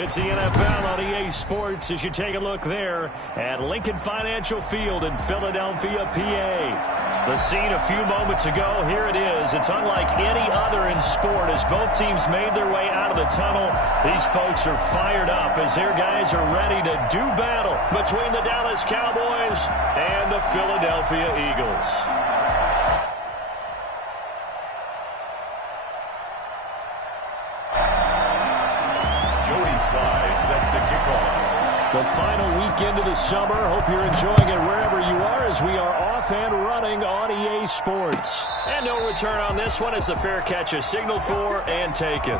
It's the NFL on EA Sports as you take a look there at Lincoln Financial Field in Philadelphia, PA. The scene a few moments ago, here it is. It's unlike any other in sport as both teams made their way out of the tunnel. These folks are fired up as their guys are ready to do battle between the Dallas Cowboys and the Philadelphia Eagles. The final weekend of the summer. Hope you're enjoying it wherever you are as we are off and running on EA Sports. And no return on this one as the fair catch is signaled for and taken.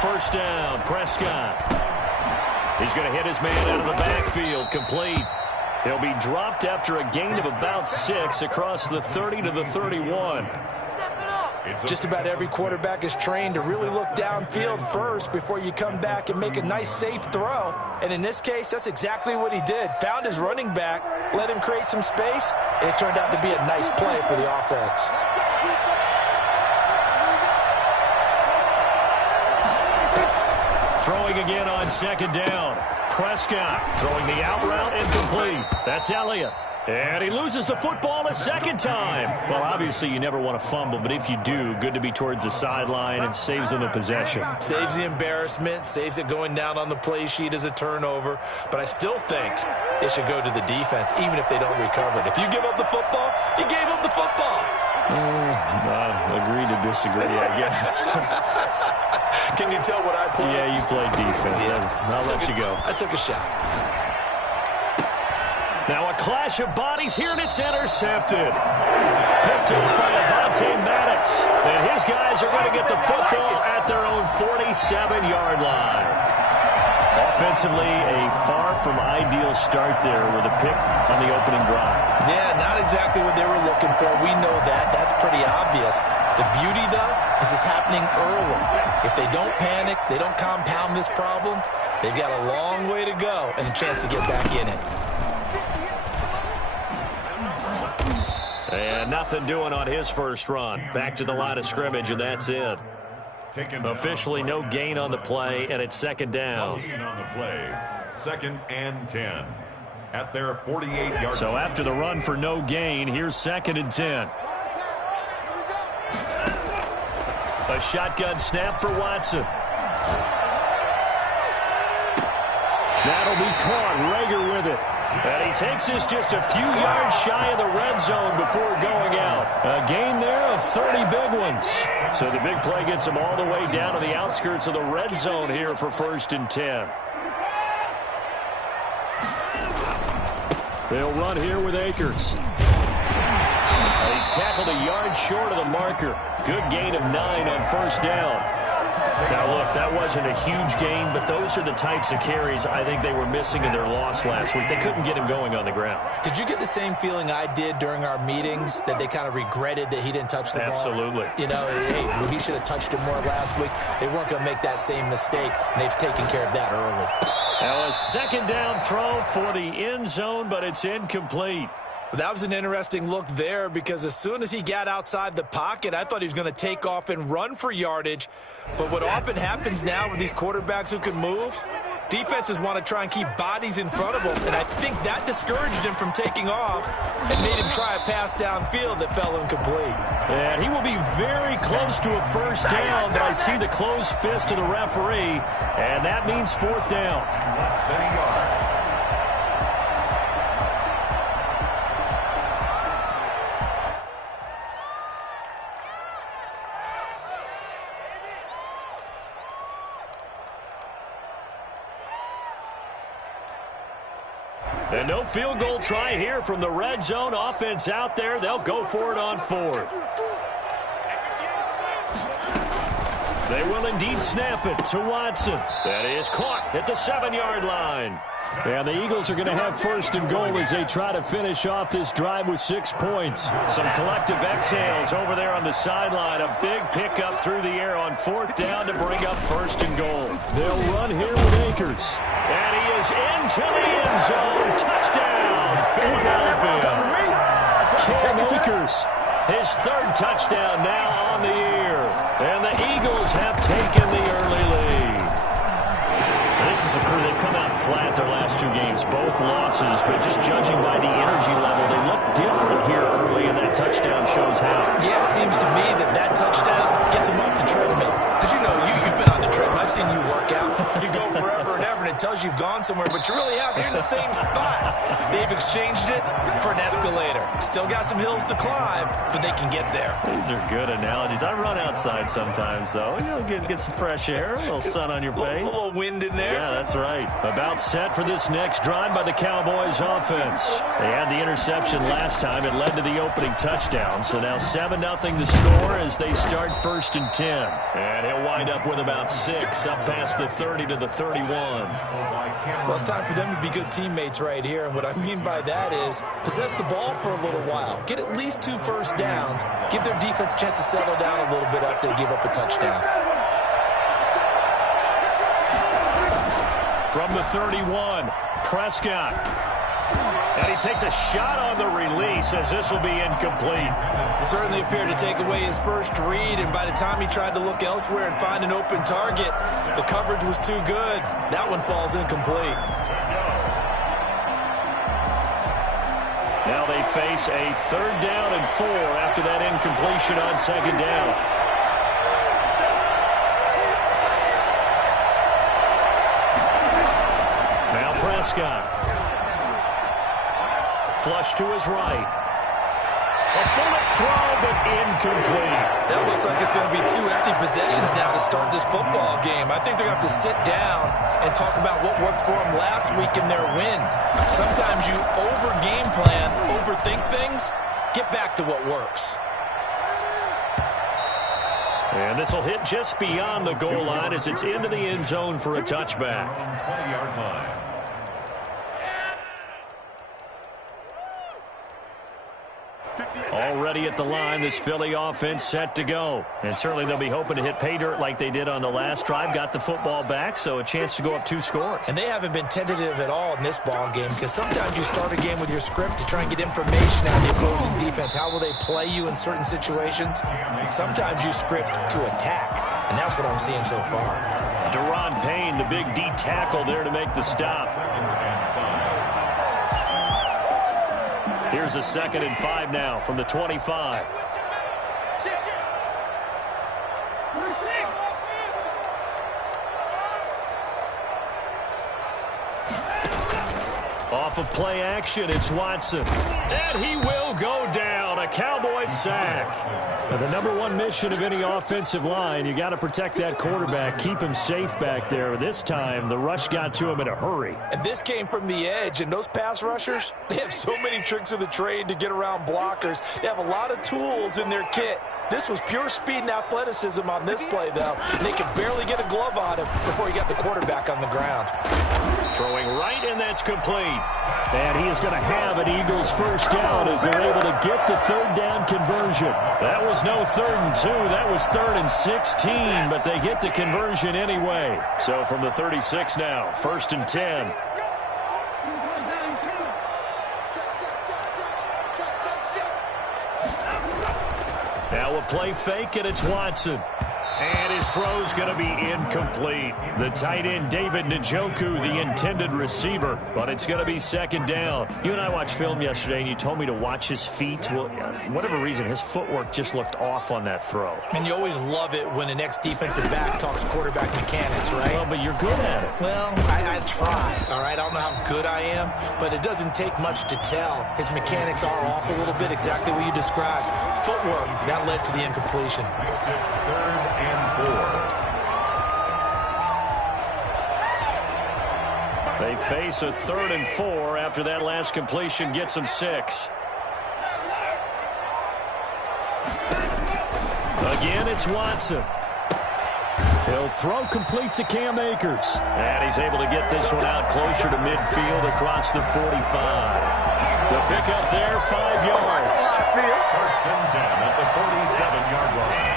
First down, Prescott. He's going to hit his man out of the backfield, complete. He'll be dropped after a gain of about 6 across the 30 to the 31. Just about every quarterback is trained to really look downfield first before you come back and make a nice, safe throw. And in this case, that's exactly what he did. Found his running back, let him create some space, and it turned out to be a nice play for the offense. Throwing again on second down. Prescott throwing the out route incomplete. That's Elliott. And he loses the football a second time. Well, obviously you never want to fumble, but if you do, good to be towards the sideline and saves them the possession. Saves the embarrassment, saves it going down on the play sheet as a turnover. But I still think it should go to the defense, even if they don't recover it. If you give up the football, you gave up the football. Agree to disagree, I guess. Can you tell what I played? Yeah, you played defense. Yeah. I'll let you go. I took a shot. Now a clash of bodies here, and it's intercepted. Picked up by Avonte Maddox. And his guys are going to get the football at their own 47-yard line. Offensively, a far from ideal start there with a pick on the opening drive. Yeah, not exactly what they were looking for. We know that. That's pretty obvious. The beauty, though, is it's happening early. If they don't panic, they don't compound this problem, they've got a long way to go and a chance to get back in it. And nothing doing on his first run. Back to the line of scrimmage, and that's it. Officially no gain on the play, and it's second down. Gain on the play, 2nd and 10 at their 48-yard. So after the run for no gain, here's 2nd and 10. A shotgun snap for Watson. That'll be caught. Rager with it. And he takes this just a few yards shy of the red zone before going out. A gain there of 30 big ones. So the big play gets him all the way down to the outskirts of the red zone here for 1st and 10. They'll run here with Akers. He's tackled a yard short of the marker. Good gain of 9 on 1st down. Now, look, that wasn't a huge gain, but those are the types of carries I think they were missing in their loss last week. They couldn't get him going on the ground. Did you get the same feeling I did during our meetings, that they kind of regretted that he didn't touch the ball? Absolutely. You know, hey, he should have touched it more last week. They weren't going to make that same mistake, and they've taken care of that early. Now, a second down throw for the end zone, but it's incomplete. That was an interesting look there because as soon as he got outside the pocket, I thought he was going to take off and run for yardage. But what often happens now with these quarterbacks who can move, defenses want to try and keep bodies in front of them, and I think that discouraged him from taking off and made him try a pass downfield that fell incomplete. And he will be very close to a first down, but I see the closed fist of the referee, and that means 4th down. Less than a yard. And no field goal try here from the red zone offense out there. They'll go for it on 4th. They will indeed snap it to Watson. That is caught at the 7-yard line. And the Eagles are going to have first and goal as they try to finish off this drive with 6 points. Some collective exhales over there on the sideline. A big pickup through the air on 4th down to bring up first and goal. They'll run here with Akers. And he is into the end zone. Touchdown, Philadelphia. Cam Akers, his 3rd touchdown now on the year. And the Eagles have taken the early lead. This is a crew that come out flat their last 2 games, both losses, but just judging by the energy level, they look different here early, and that touchdown shows how. Yeah, it seems to me that touchdown gets them off the treadmill. Because you know, you've been on the treadmill. I've seen you work out. You go forever and ever, and it tells you you've gone somewhere, but you really have. You're in the same spot. They've exchanged it for an escalator. Still got some hills to climb, but they can get there. These are good analogies. I run outside sometimes, though. You'll get some fresh air, a little sun on your face. A little wind in there. Yeah, that's right. About set for this next drive by the Cowboys offense. They had the interception last time. It led to the opening touchdown. So now 7-0 the score as they start 1st and 10. And he'll wind up with about 6 up past the 30 to the 31. Well, it's time for them to be good teammates right here. And what I mean by that is possess the ball for a little while. Get at least 2 first downs. Give their defense a chance to settle down a little bit after they give up a touchdown. From the 31, Prescott. And he takes a shot on the release as this will be incomplete. Certainly appeared to take away his first read, and by the time he tried to look elsewhere and find an open target, the coverage was too good. That one falls incomplete. Now they face a 3rd down and 4 after that incompletion on 2nd down. Now Prescott. Flush to his right. A bullet throw, but incomplete. That looks like it's going to be 2 empty possessions now to start this football game. I think they're going to have to sit down and talk about what worked for them last week in their win. Sometimes you over-game plan, overthink things. Get back to what works. And this will hit just beyond the goal line as it's into the end zone for a touchback. 20-yard line. Already at the line, this Philly offense set to go. And certainly they'll be hoping to hit pay dirt like they did on the last drive. Got the football back, so a chance to go up 2 scores. And they haven't been tentative at all in this ball game because sometimes you start a game with your script to try and get information out of the opposing defense. How will they play you in certain situations? Sometimes you script to attack, and that's what I'm seeing so far. Deron Payne, the big D tackle there to make the stop. Here's a 2nd and 5 now from the 25. Off of play action, it's Watson. And he will go down. A Cowboys sack. Now, the #1 mission of any offensive line, you got to protect that quarterback, keep him safe back there. This time, the rush got to him in a hurry. And this came from the edge, and those pass rushers, they have so many tricks of the trade to get around blockers. They have a lot of tools in their kit. This was pure speed and athleticism on this play, though. And they could barely get a glove on him before he got the quarterback on the ground. Throwing right, and that's complete. And he is going to have an Eagles first down as they're able to get the 3rd down conversion. That was no 3rd and 2. That was 3rd and 16, but they get the conversion anyway. So from the 36 now, 1st and 10. Now a play fake, and it's Watson. And his throw's going to be incomplete. The tight end, David Njoku, the intended receiver, but it's going to be 2nd down. You and I watched film yesterday, and you told me to watch his feet. Well, for whatever reason, his footwork just looked off on that throw. And you always love it when the next defensive back talks quarterback mechanics, right? Well, but you're good at it. Well, I try, all right? I don't know how good I am, but it doesn't take much to tell. His mechanics are off a little bit, exactly what you described. Footwork, that led to the incompletion. 3rd and 4. They face a 3rd and 4 after that last completion gets them 6. Again, it's Watson. He'll throw complete to Cam Akers. And he's able to get this one out closer to midfield across the 45. The pickup there, 5 yards. First and 10 at the 47-yard line.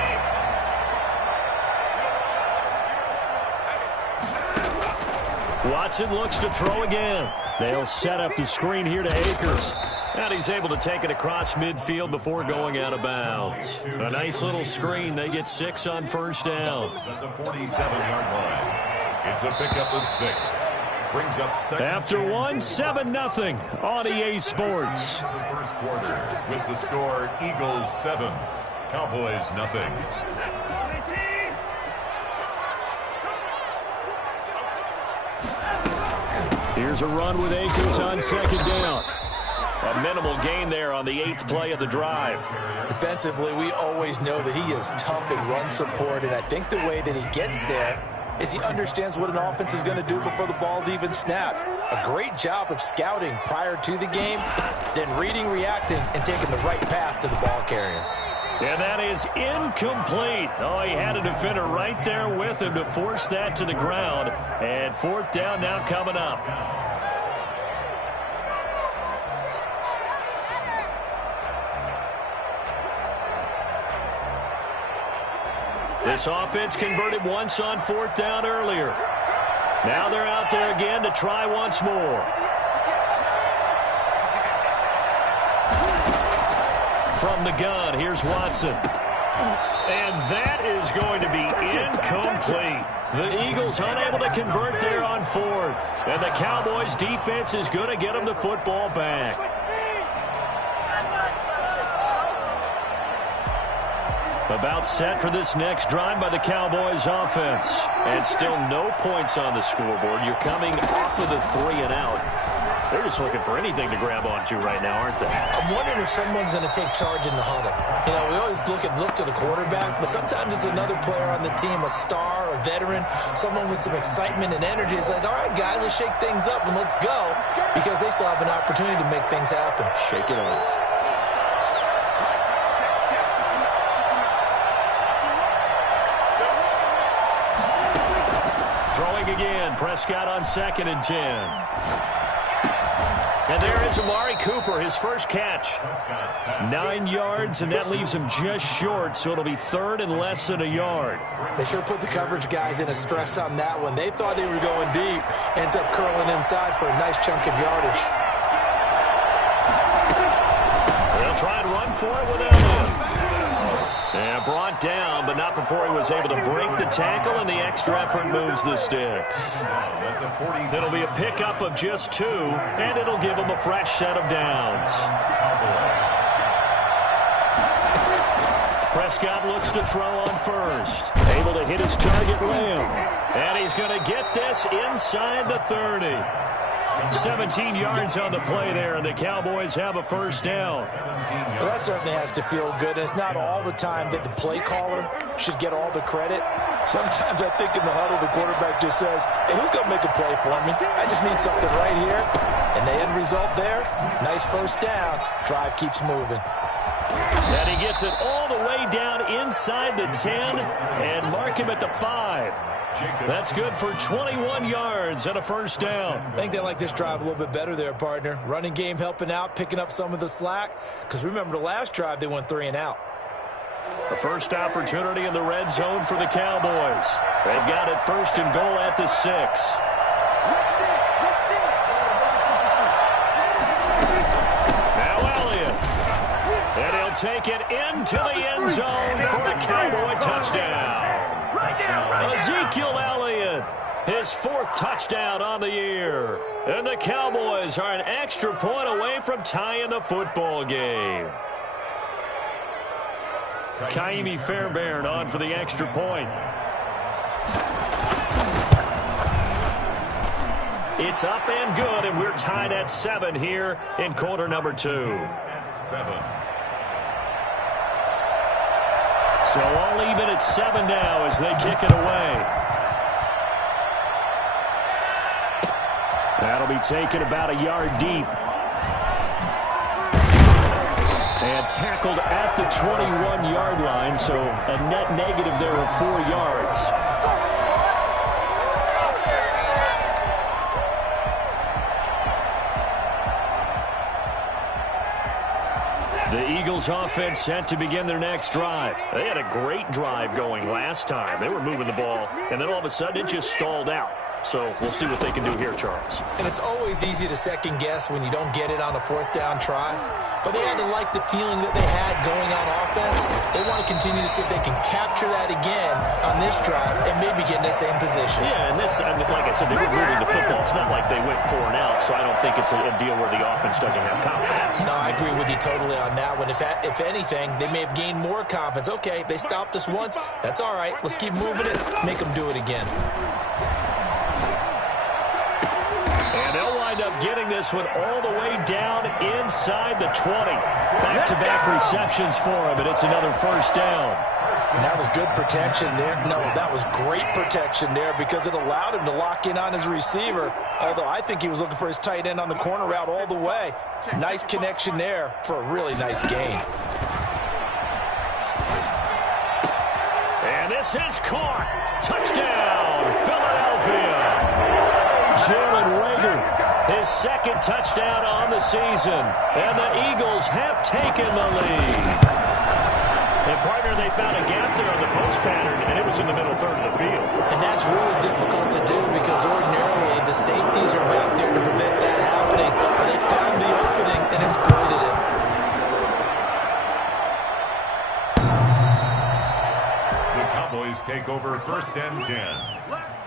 Watson looks to throw again. They'll set up the screen here to Akers. And he's able to take it across midfield before going out of bounds. A nice little screen. They get 6 on first down. At the 47-yard line. It's a pickup of 6. Brings up second. After 1, 7-0 on EA Sports. The first quarter with the score Eagles 7, Cowboys nothing. Here's a run with Akers on second down. A minimal gain there on the 8th play of the drive. Defensively, we always know that he is tough in run support, and I think the way that he gets there is he understands what an offense is going to do before the ball's even snapped. A great job of scouting prior to the game, then reading, reacting, and taking the right path to the ball carrier. And that is incomplete. Oh, he had a defender right there with him to force that to the ground. And 4th down now coming up. This offense converted once on 4th down earlier. Now they're out there again to try once more. From the gun, here's Watson. And that is going to be incomplete. The Eagles unable to convert there on 4th. And the Cowboys defense is going to get them the football back. About set for this next drive by the Cowboys offense. And still no points on the scoreboard. You're coming off of the 3 and out. They're just looking for anything to grab onto right now, aren't they? I'm wondering if someone's going to take charge in the huddle. You know, we always look to the quarterback, but sometimes it's another player on the team, a star, a veteran, someone with some excitement and energy. It's like, all right, guys, let's shake things up and let's go, because they still have an opportunity to make things happen. Shake it off. Throwing again, Prescott on 2nd and 10. And there is Amari Cooper, his first catch. 9 yards, and that leaves him just short, so it'll be 3rd and less than a yard. They sure put the coverage guys in a stress on that one. They thought they were going deep. Ends up curling inside for a nice chunk of yardage. They'll try and run for it without him. And brought down, but not before he was able to break the tackle, and the extra effort moves the sticks. It'll be a pickup of just 2, and it'll give him a fresh set of downs. Prescott looks to throw on first. Able to hit his target Lamb. And he's going to get this inside the 30. 17 yards on the play there, and the Cowboys have a first down. Well, that certainly has to feel good. And it's not all the time that the play caller should get all the credit. Sometimes I think in the huddle, the quarterback just says, hey, who's going to make a play for me? I just need something right here. And the end result there, nice first down. Drive keeps moving. And he gets it all the way down inside the 10 and mark him at the 5. That's good for 21 yards and a first down. I think they like this drive a little bit better there, partner. Running game helping out, picking up some of the slack. Because remember the last drive, they went 3 and out. The first opportunity in the red zone for the Cowboys. They've got it 1st and goal at the 6. Now Elliott. And he'll take it into the end zone for a Cowboy touchdown. Ezekiel Elliott, his 4th touchdown on the year. And the Cowboys are an extra point away from tying the football game. Kaimi Fairbairn on for the extra point. It's up and good, and we're tied at 7 here in quarter number 2. 7. So all even at 7 now as they kick it away. That'll be taken about a yard deep. And tackled at the 21-yard line, so a net negative there of 4 yards. Eagles offense set to begin their next drive. They had a great drive going last time. They were moving the ball, and then all of a sudden it just stalled out. So we'll see what they can do here, Charles. And it's always easy to second guess when you don't get it on a fourth down try. But they had to like the feeling that they had going on offense. They want to continue to see if they can capture that again on this drive and maybe get in the same position. Yeah, and that's, I mean, like I said, they were moving the football. It's not like they went 4 and out, so I don't think it's a deal where the offense doesn't have confidence. No, I agree with you totally on that one. If anything, they may have gained more confidence. Okay, they stopped us once. That's all right. Let's keep moving it. Make them do it again. And they'll wind up getting this one all the way down inside the 20. Back-to-back receptions for him, and it's another first down. And that was good protection there. No, that was great protection there because it allowed him to lock in on his receiver, although I think he was looking for his tight end on the corner route all the way. Nice connection there for a really nice gain. And this is caught. Touchdown, Philadelphia. Jalen Reagor, his second touchdown on the season. And the Eagles have taken the lead. And, partner, they found a gap there on the post pattern, and it was in the middle third of the field. And that's really difficult to do because ordinarily the safeties are back there to prevent that happening. But they found the opening and exploited it. The Cowboys take over 1st and 10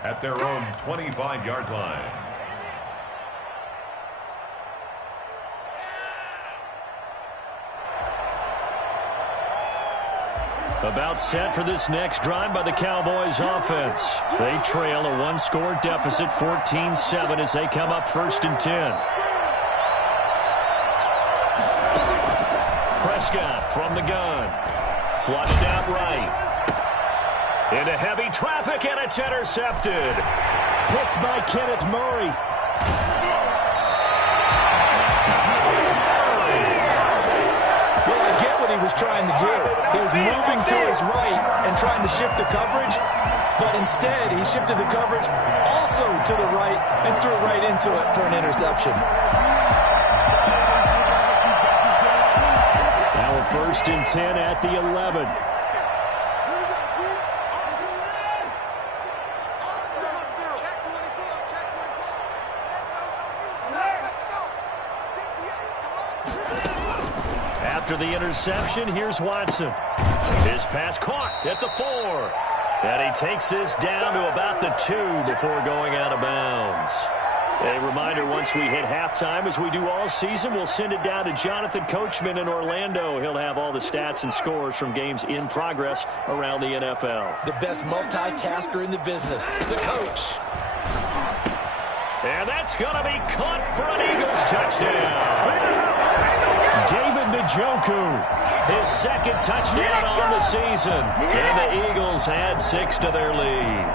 at their own 25-yard line. About set for this next drive by the Cowboys offense. They trail a one-score deficit, 14-7, as they come up 1st and 10. Prescott from the gun. Flushed out right. Into heavy traffic, and it's intercepted. Picked by Kenneth Murray. Well, I get what he was trying to do. He was moving to his right and trying to shift the coverage, but instead he shifted the coverage also to the right and threw right into it for an interception. Now a 1st and 10 at the 11. After the interception, here's Watson. His pass caught at the 4. And he takes this down to about the 2 before going out of bounds. A reminder, once we hit halftime, as we do all season, we'll send it down to Jonathan Coachman in Orlando. He'll have all the stats and scores from games in progress around the NFL. The best multitasker in the business, the coach. And that's going to be caught for an Eagles touchdown. David Njoku, his second touchdown on the season. And the Eagles add 6 to their lead.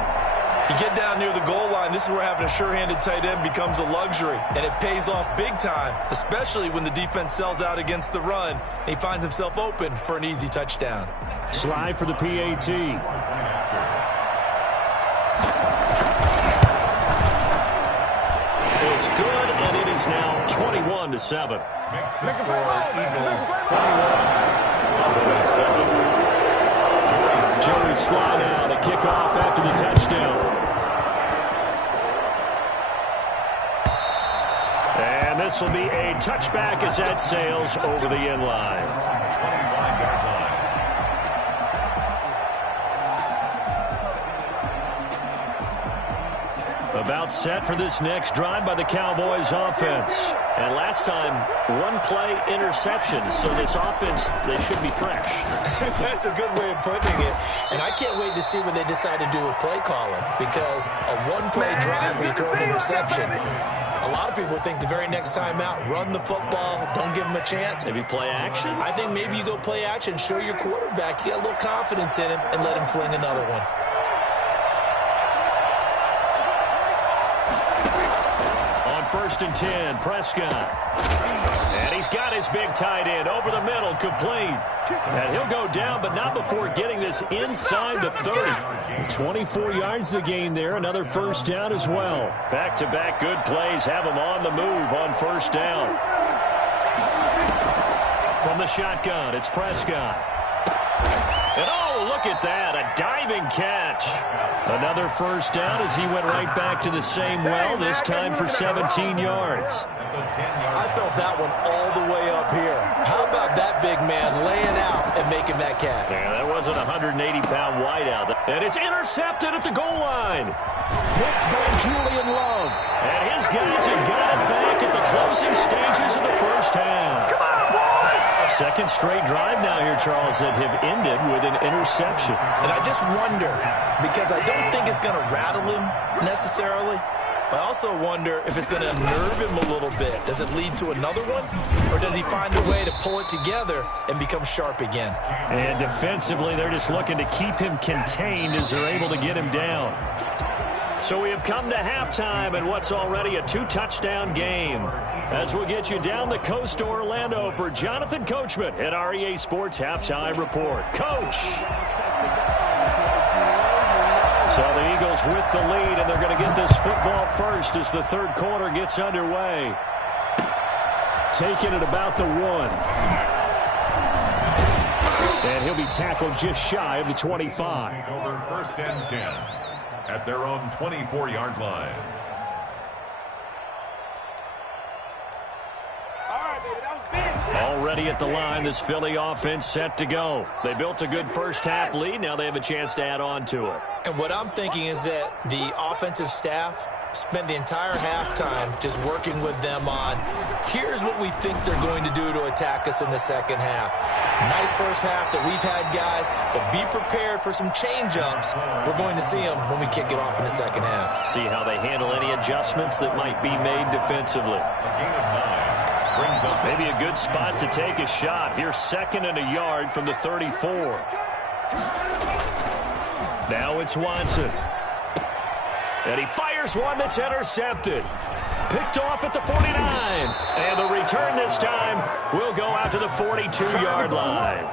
You get down near the goal line, this is where having a sure-handed tight end becomes a luxury. And it pays off big time, especially when the defense sells out against the run. And he finds himself open for an easy touchdown. Slide for the PAT. It's good, and it is now 21-7. Makes the score Eagles 21. Joey Slye now to kick off after the touchdown. And this will be a touchback as that sails over the end line. 25-yard line. About set for this next drive by the Cowboys offense. And last time, one-play interception. So this offense, they should be fresh. That's a good way of putting it. And I can't wait to see what they decide to do with play calling. Because a one-play drive where you throw an interception, a lot of people think the very next time out, run the football, don't give them a chance. Maybe play action? I think maybe you go play action, show your quarterback you got a little confidence in him, and let him fling another one. On 1st and 10, Prescott. And he's got his big tight end over the middle, complete. And he'll go down, but not before getting this inside the 30. 24 yards the gain there, another first down as well. Back-to-back good plays have him on the move on first down. From the shotgun, it's Prescott. And oh, look at that, a diving catch. Another first down as he went right back to the same well, this time for 17 yards. I felt that one all the way up here. How about that big man laying out and making that catch? Yeah, that wasn't a 180-pound wideout. And it's intercepted at the goal line. Picked by Julian Love. And his guys have got it back at the closing stages of the first half. Come on, boy! Second straight drive now here, Charles, that have ended with an interception. And I just wonder, because I don't think it's going to rattle him necessarily, but I also wonder if it's going to unnerve him a little bit. Does it lead to another one? Or does he find a way to pull it together and become sharp again? And defensively, they're just looking to keep him contained as they're able to get him down. So we have come to halftime in what's already a 2-touchdown game. As we'll get you down the coast to Orlando for Jonathan Coachman at REA Sports Halftime Report. Coach! So the Eagles with the lead, and they're going to get this football first as the third quarter gets underway. Taking it about the 1. And he'll be tackled just shy of the 25. Over first and 10 at their own 24-yard line. Already at the line, this Philly offense set to go. They built a good first half lead. Now they have a chance to add on to it. And what I'm thinking is that the offensive staff spent the entire halftime just working with them on, here's what we think they're going to do to attack us in the second half. Nice first half that we've had, guys, but be prepared for some change-ups. We're going to see them when we kick it off in the second half. See how they handle any adjustments that might be made defensively. Gain of 9 brings up maybe a good spot to take a shot. Here's second and a yard from the 34. Now it's Watson. And he fires one that's intercepted. Picked off at the 49. And the return this time will go out to the 42-yard line.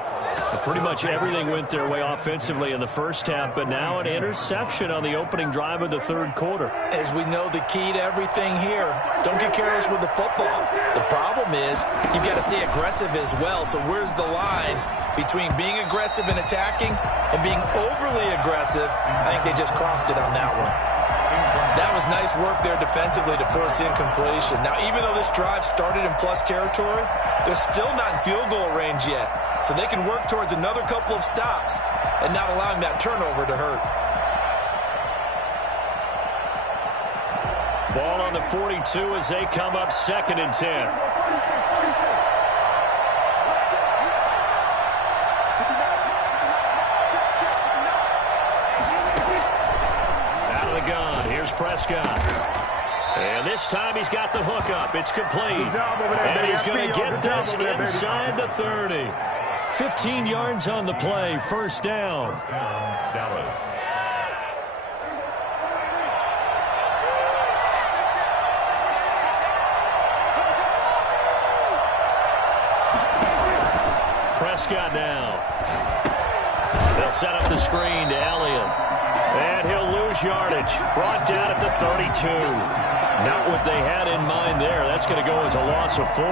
Pretty much everything went their way offensively in the first half, but now an interception on the opening drive of the third quarter. As we know, the key to everything here, don't get careless with the football. The problem is you've got to stay aggressive as well. So where's the line between being aggressive and attacking and being overly aggressive? I think they just crossed it on that one. That was nice work there defensively to force incompletion. Now, even though this drive started in plus territory, they're still not in field goal range yet. So they can work towards another couple of stops and not allowing that turnover to hurt. Ball on the 42 as they come up second and 10. Out of the gun, here's Prescott. And this time he's got the hook up. It's complete. And he's going to get this inside the 30. 15 yards on the play, first down. Dallas. Prescott now. They'll set up the screen to Elliott. And he'll lose yardage. Brought down at the 32. Not what they had in mind there. That's going to go as a loss of 4.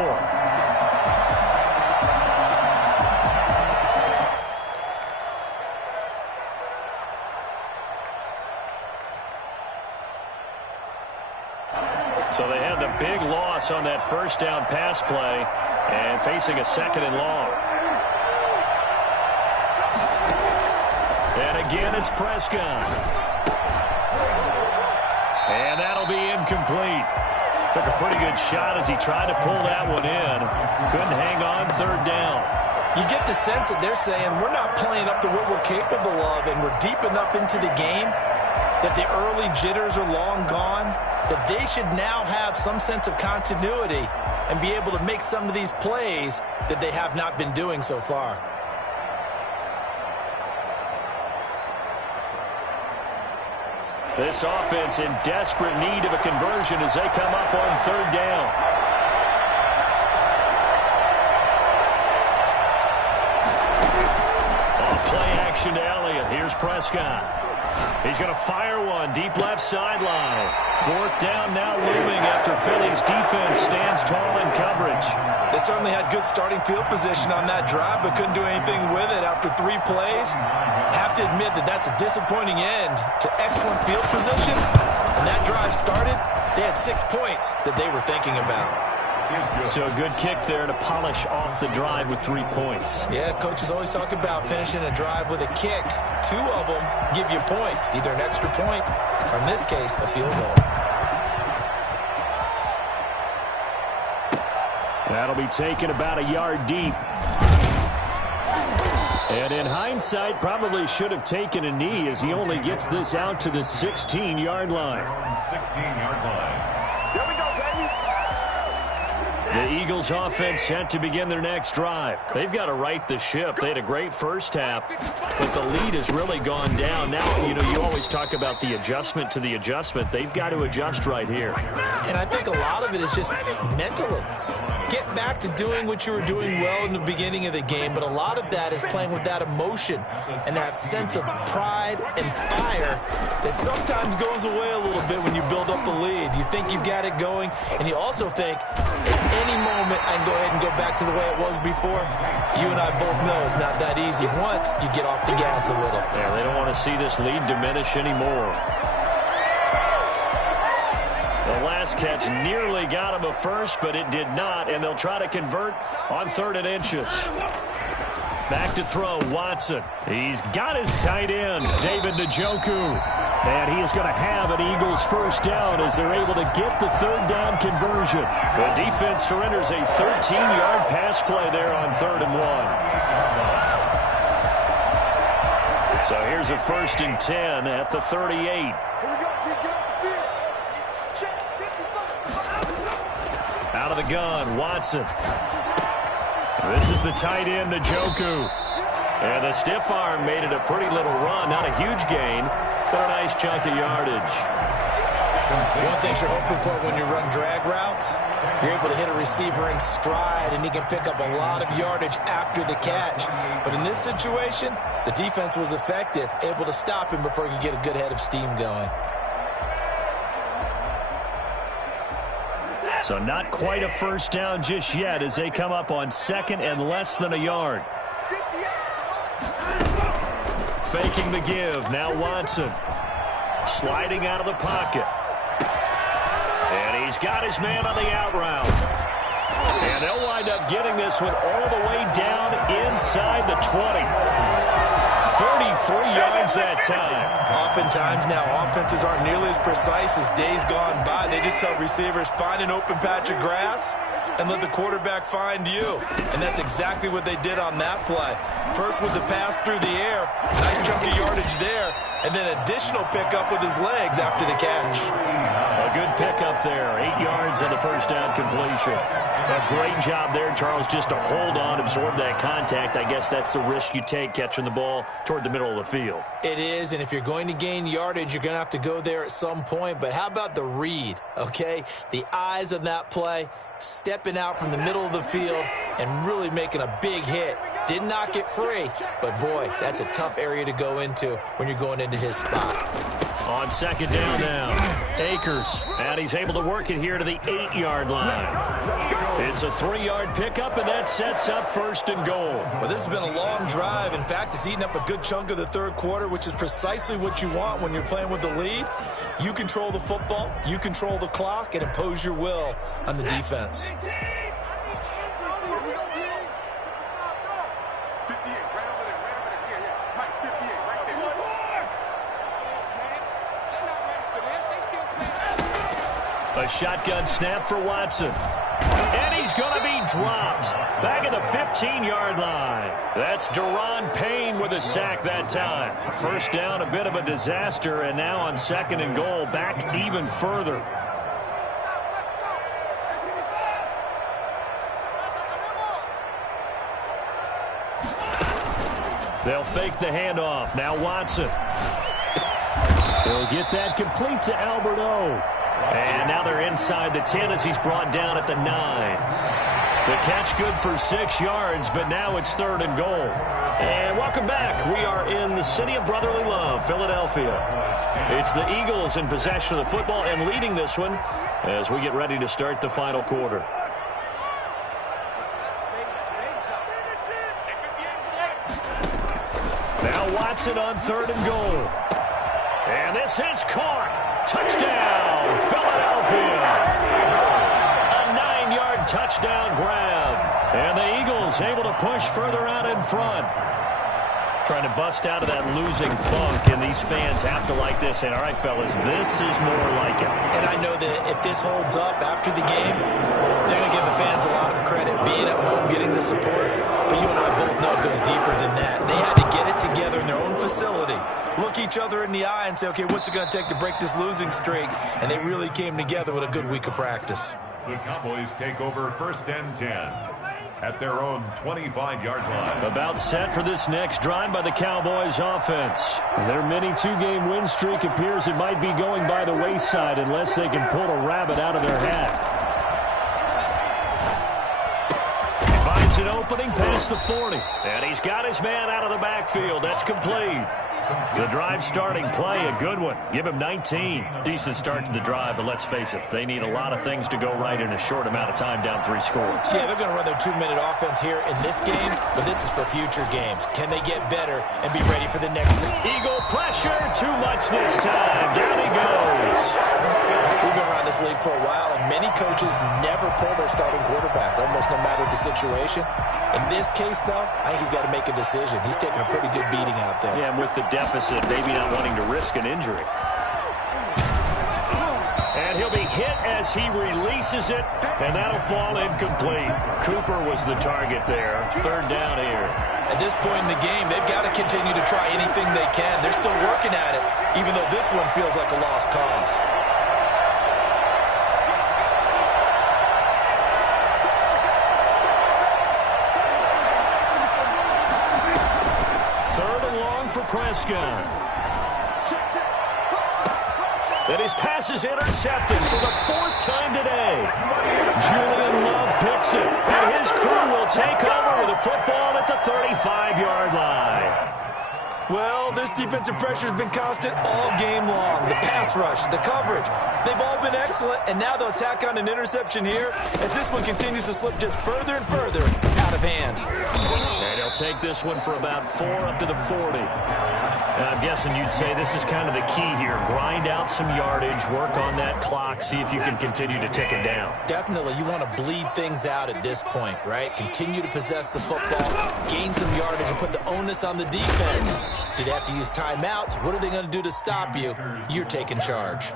So they had the big loss on that first down pass play and facing a second and long. And again, it's Prescott. And that'll be incomplete. Took a pretty good shot as he tried to pull that one in. Couldn't hang on third down. You get the sense that they're saying we're not playing up to what we're capable of, and we're deep enough into the game that the early jitters are long gone, that they should now have some sense of continuity and be able to make some of these plays that they have not been doing so far. This offense in desperate need of a conversion as they come up on third down. Play action to Elliott. Here's Prescott. He's going to fire one deep left sideline. 4th down now looming after Philly's defense stands tall in coverage. They certainly had good starting field position on that drive, but couldn't do anything with it after 3 plays. Have to admit that that's a disappointing end to excellent field position. When that drive started, they had 6 points that they were thinking about. So a good kick there to polish off the drive with 3 points. Yeah, coaches always talk about finishing a drive with a kick. 2 of them give you points, either an extra point or, in this case, a field goal. That'll be taken about a yard deep. And in hindsight, probably should have taken a knee as he only gets this out to the 16-yard line. 16-yard line. Here we go, baby. The Eagles offense set to begin their next drive. They've got to right the ship. They had a great first half, but the lead has really gone down. Now, you always talk about the adjustment to the adjustment. They've got to adjust right here. And I think a lot of it is just mentally. Get back to doing what you were doing well in the beginning of the game, but a lot of that is playing with that emotion and that sense of pride and fire that sometimes goes away a little bit when you build up a lead. You think you've got it going, and you also think at any moment I can go ahead and go back to the way it was before. You and I both know it's not that easy once you get off the gas a little. Yeah, they don't want to see this lead diminish anymore. The last catch nearly got him a first, but it did not, and they'll try to convert on 3rd and inches. Back to throw, Watson. He's got his tight end, David Njoku. And he is going to have an Eagles first down as they're able to get the 3rd down conversion. The defense surrenders a 13-yard pass play there on 3rd and 1. So here's a 1st and 10 at the 38. Here we go, kid. Get off the field. Check 55. Out of the gun, Watson. This is the tight end, Njoku. And the stiff arm made it a pretty little run. Not a huge gain, but a nice chunk of yardage. One thing you're hoping for when you run drag routes, you're able to hit a receiver in stride, and he can pick up a lot of yardage after the catch. But in this situation, the defense was effective, able to stop him before he could get a good head of steam going. So not quite a first down just yet as they come up on 2nd and less than a yard. Faking the give. Now Watson. Sliding out of the pocket. And he's got his man on the out route. And they'll wind up getting this one all the way down inside the 20. 33 yards that time. Oftentimes now, offenses aren't nearly as precise as days gone by. They just tell receivers, find an open patch of grass and let the quarterback find you. And that's exactly what they did on that play. First with the pass through the air, nice chunk of yardage there, and then additional pickup with his legs after the catch. A good pickup there. 8 yards on the first down completion. A great job there, Charles, just to hold on, absorb that contact. I guess that's the risk you take catching the ball toward the middle of the field. It is, and if you're going to gain yardage, you're going to have to go there at some point. But how about the read, okay? The eyes of that play, stepping out from the middle of the field and really making a big hit. Did not get free, but boy, that's a tough area to go into when you're going into his spot. On 2nd down now, Akers, and he's able to work it here to the 8-yard line. It's a 3-yard pickup, and that sets up 1st and goal. Well, this has been a long drive. In fact, it's eaten up a good chunk of the 3rd quarter, which is precisely what you want when you're playing with the lead. You control the football, you control the clock, and impose your will on the defense. A shotgun snap for Watson. And he's going to be dropped. Back at the 15-yard line. That's Daron Payne with a sack that time. First down, a bit of a disaster, and now on 2nd and goal, back even further. They'll fake the handoff. Now Watson. They'll get that complete to Albert O. And now they're inside the 10 as he's brought down at the 9. The catch good for 6 yards, but now it's 3rd and goal. And welcome back. We are in the city of brotherly love, Philadelphia. It's the Eagles in possession of the football and leading this one as we get ready to start the final quarter. Now Watson on 3rd and goal. And this is caught. Touchdown, Philadelphia. A 9-yard touchdown grab. And the Eagles able to push further out in front. Trying to bust out of that losing funk, and these fans have to like this. And all right, fellas, this is more like it. And I know that if this holds up after the game, they're going to give the fans a lot of credit. Being at home, getting the support. But you and I both know it goes deeper than that. They had to get it together in their own facility. Look each other in the eye and say, okay, what's it going to take to break this losing streak? And they really came together with a good week of practice. The Cowboys take over 1st and 10 at their own 25-yard line. About set for this next drive by the Cowboys offense. Their mini 2-game win streak appears it might be going by the wayside unless they can pull a rabbit out of their hat. He finds an opening past the 40. And he's got his man out of the backfield. That's complete. The drive starting play, a good one. Give him 19. Decent start to the drive, but let's face it, they need a lot of things to go right in a short amount of time, down 3 scores. Yeah, they're going to run their 2-minute offense here in this game, but this is for future games. Can they get better and be ready for the next? Eagle pressure, too much this time. Down he goes. We've been around this league for a while, and many coaches never pull their starting quarterback, almost no matter the situation. In this case, though, I think he's got to make a decision. He's taking a pretty good beating out there. Yeah, and with the deficit, maybe not wanting to risk an injury. And he'll be hit as he releases it, and that'll fall incomplete. Cooper was the target there. 3rd down here. At this point in the game, they've got to continue to try anything they can. They're still working at it, even though this one feels like a lost cause. Prescott. And his pass is intercepted for the 4th time today. Julian Love picks it, and his crew will take over with a football at the 35-yard line. Well, this defensive pressure has been constant all game long. The pass rush, the coverage, they've all been excellent, and now they'll tack on an interception here as this one continues to slip just further and further out of hand. And he'll take this one for about 4 up to the 40. And I'm guessing you'd say this is kind of the key here. Grind out some yardage, work on that clock, see if you can continue to tick it down. Definitely, you want to bleed things out at this point, right? Continue to possess the football, gain some yardage, and put the onus on the defense. Do they have to use timeouts? What are they going to do to stop you? You're taking charge.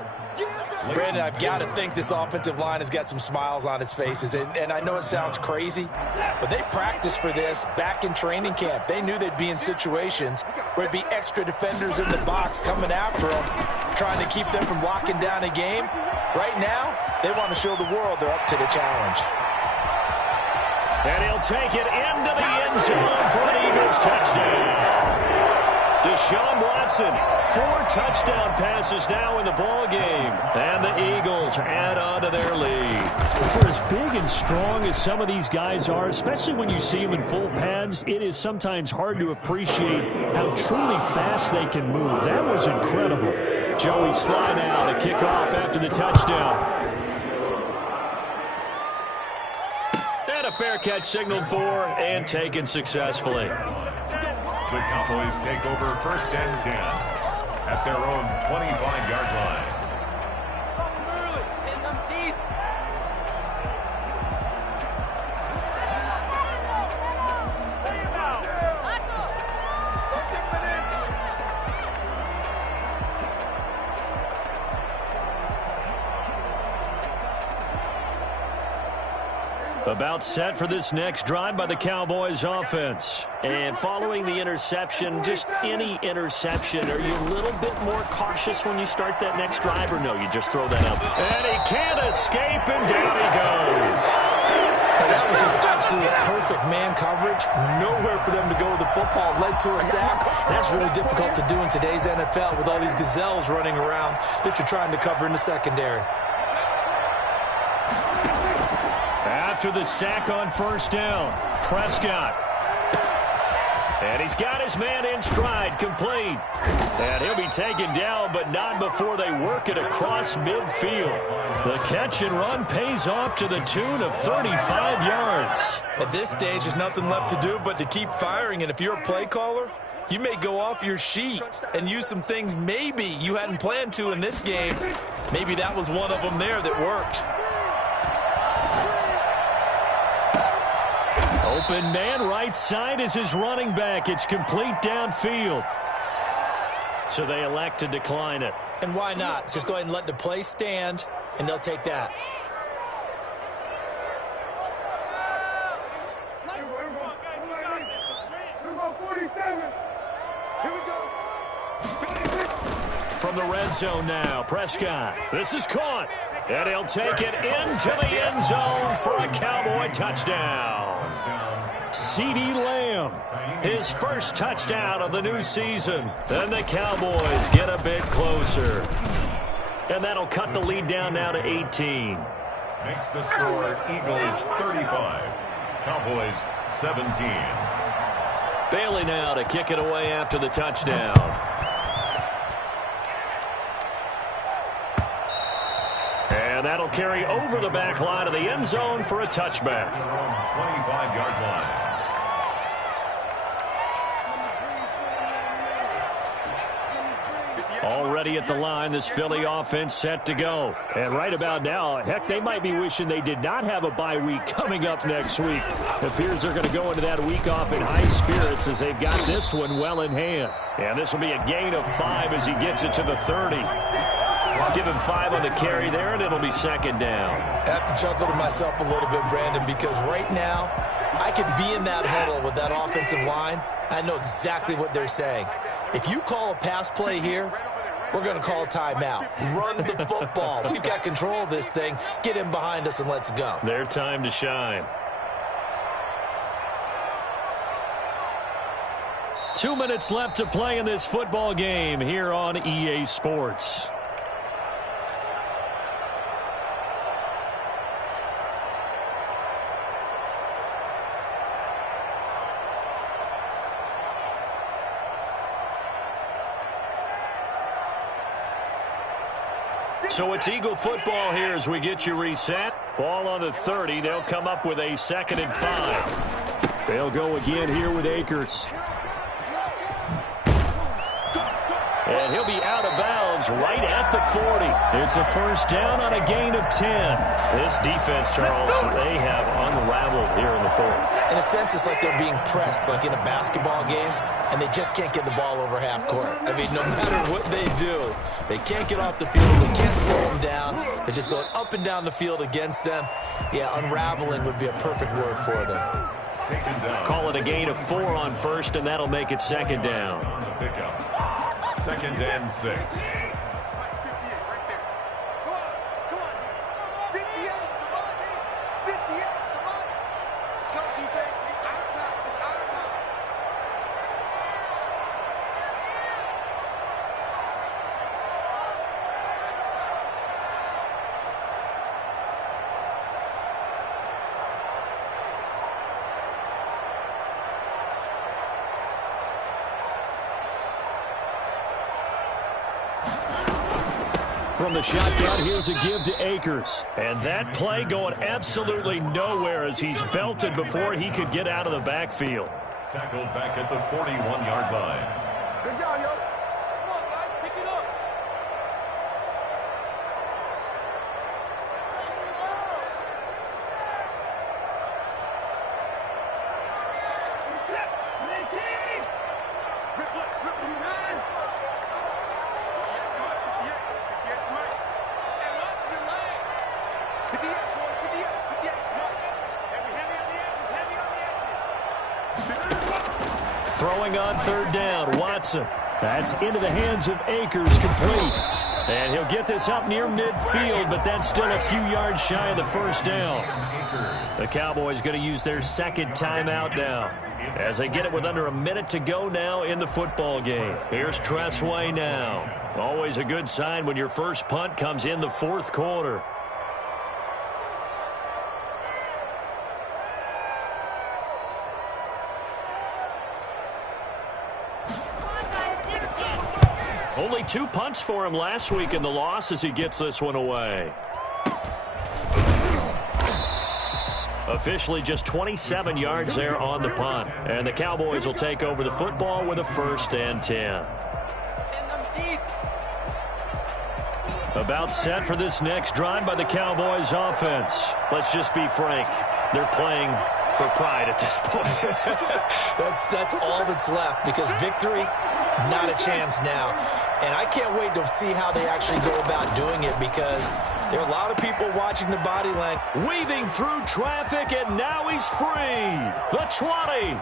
Brandon, I've got to think this offensive line has got some smiles on its faces. And I know it sounds crazy, but they practiced for this back in training camp. They knew they'd be in situations where there'd be extra defenders in the box coming after them, trying to keep them from locking down a game. Right now, they want to show the world they're up to the challenge. And he'll take it into the end zone for an Eagles touchdown. Deshaun Watson, 4 touchdown passes now in the ball game, and the Eagles add on to their lead. For as big and strong as some of these guys are, especially when you see them in full pads, it is sometimes hard to appreciate how truly fast they can move. That was incredible. Joey Sly now to kick off after the touchdown. And a fair catch signaled for and taken successfully. The Cowboys take over 1st and 10 at their own 25-yard line. About set for this next drive by the Cowboys offense. And following the interception, just any interception, are you a little bit more cautious when you start that next drive, or no, you just throw that up? And he can't escape, and down he goes. That was just absolute perfect man coverage. Nowhere for them to go with the football. Led to a sack. That's really difficult to do in today's NFL with all these gazelles running around that you're trying to cover in the secondary. After the sack on 1st down, Prescott. And he's got his man in stride, complete. And he'll be taken down, but not before they work it across midfield. The catch and run pays off to the tune of 35 yards. At this stage, there's nothing left to do but to keep firing. And if you're a play caller, you may go off your sheet and use some things maybe you hadn't planned to in this game. Maybe that was one of them there that worked. Open man right side is his running back. It's complete downfield. So they elect to decline it. And why not? Just go ahead and let the play stand, and they'll take that. From the red zone now, Prescott. This is caught. And he'll take it into the end zone for a Cowboy touchdown. CeeDee Lamb, his first touchdown of the new season. Then the Cowboys get a bit closer. And that'll cut the lead down now to 18. Makes the score Eagles 35, Cowboys 17. Bailey now to kick it away after the touchdown. And that'll carry over the back line of the end zone for a touchback. 25-yard line. Already at the line, this Philly offense set to go. And right about now, heck, they might be wishing they did not have a bye week coming up next week. It appears they're going to go into that week off in high spirits as they've got this one well in hand. And this will be a gain of 5 as he gets it to the 30. Give him 5 on the carry there, and it'll be second down. I have to chuckle to myself a little bit, Brandon, because right now I could be in that huddle with that offensive line. I know exactly what they're saying. If you call a pass play here, we're going to call a timeout. Run the football. We've got control of this thing. Get in behind us and let's go. Their time to shine. 2 minutes left to play in this football game here on EA Sports. So it's Eagle football here as we get you reset. Ball on the 30. They'll come up with a 2nd and 5. They'll go again here with Akers. And he'll be out of bounds right at the 40. It's a first down on a gain of 10. This defense, Charles, they have unraveled here in the 4th. In a sense, it's like they're being pressed, like in a basketball game, and they just can't get the ball over half court. I mean, no matter what they do, they can't get off the field. They can't slow them down. They're just going up and down the field against them. Yeah, unraveling would be a perfect word for them. Call it a gain of 4 on first, and that'll make it second down. 2nd and 6. From the shotgun, here's a give to Akers. And that play going absolutely nowhere as he's belted before he could get out of the backfield. Tackled back at the 41-yard line. Good job, yo. Come on, guys. Pick it up. Throwing on 3rd down, Watson. That's into the hands of Akers, complete. And he'll get this up near midfield, but that's still a few yards shy of the first down. The Cowboys going to use their 2nd timeout now as they get it with under a minute to go now in the football game. Here's Tressway now. Always a good sign when your first punt comes in the 4th quarter. 2 punts for him last week in the loss as he gets this one away. Officially just 27 yards there on the punt. And the Cowboys will take over the football with a 1st and 10. About set for this next drive by the Cowboys offense. Let's just be frank. They're playing for pride at this point. That's all that's left, because victory, not a chance now. And I can't wait to see how they actually go about doing it, because there are a lot of people watching the body language. Weaving through traffic, and now he's free. The 20.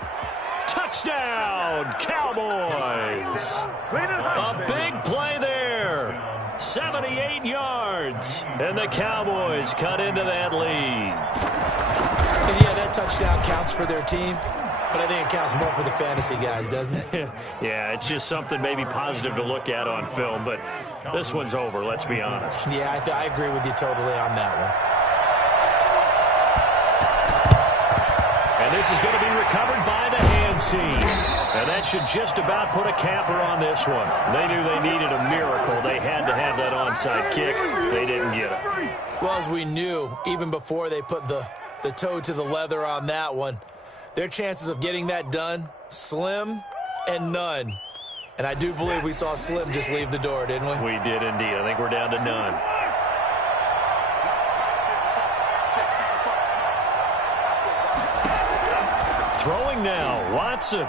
Touchdown, Cowboys. A big play there. 78 yards. And the Cowboys cut into that lead. And yeah, that touchdown counts for their team, but I think it counts more for the fantasy guys, doesn't it? Yeah, it's just something maybe positive to look at on film, but this one's over, let's be honest. Yeah, I agree with you totally on that one. And this is going to be recovered by the hands team. And that should just about put a capper on this one. They knew they needed a miracle. They had to have that onside kick. They didn't get it. Well, as we knew, even before they put the toe to the leather on that one, their chances of getting that done, slim and none. And I do believe we saw Slim just leave the door, didn't we? We did indeed. I think we're down to none. Throwing now, Watson.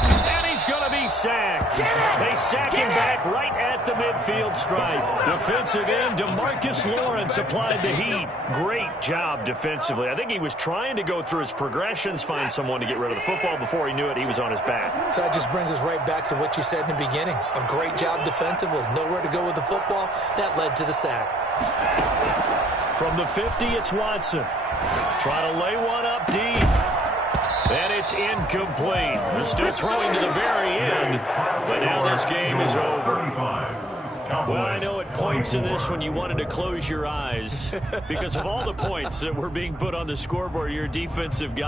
And he's going to be sacked. They sack him back right at the midfield stripe. Defensive end DeMarcus Lawrence applied the heat. Great job defensively. I think he was trying to go through his progressions, find someone to get rid of the football. Before he knew it, he was on his back. So that just brings us right back to what you said in the beginning. A great job defensively. Nowhere to go with the football. That led to the sack. From the 50, it's Watson. Trying to lay one up deep. And it's incomplete. They're still throwing to the very end, but now this game is over. Well, I know at points in this when you wanted to close your eyes because of all the points that were being put on the scoreboard, your defensive guy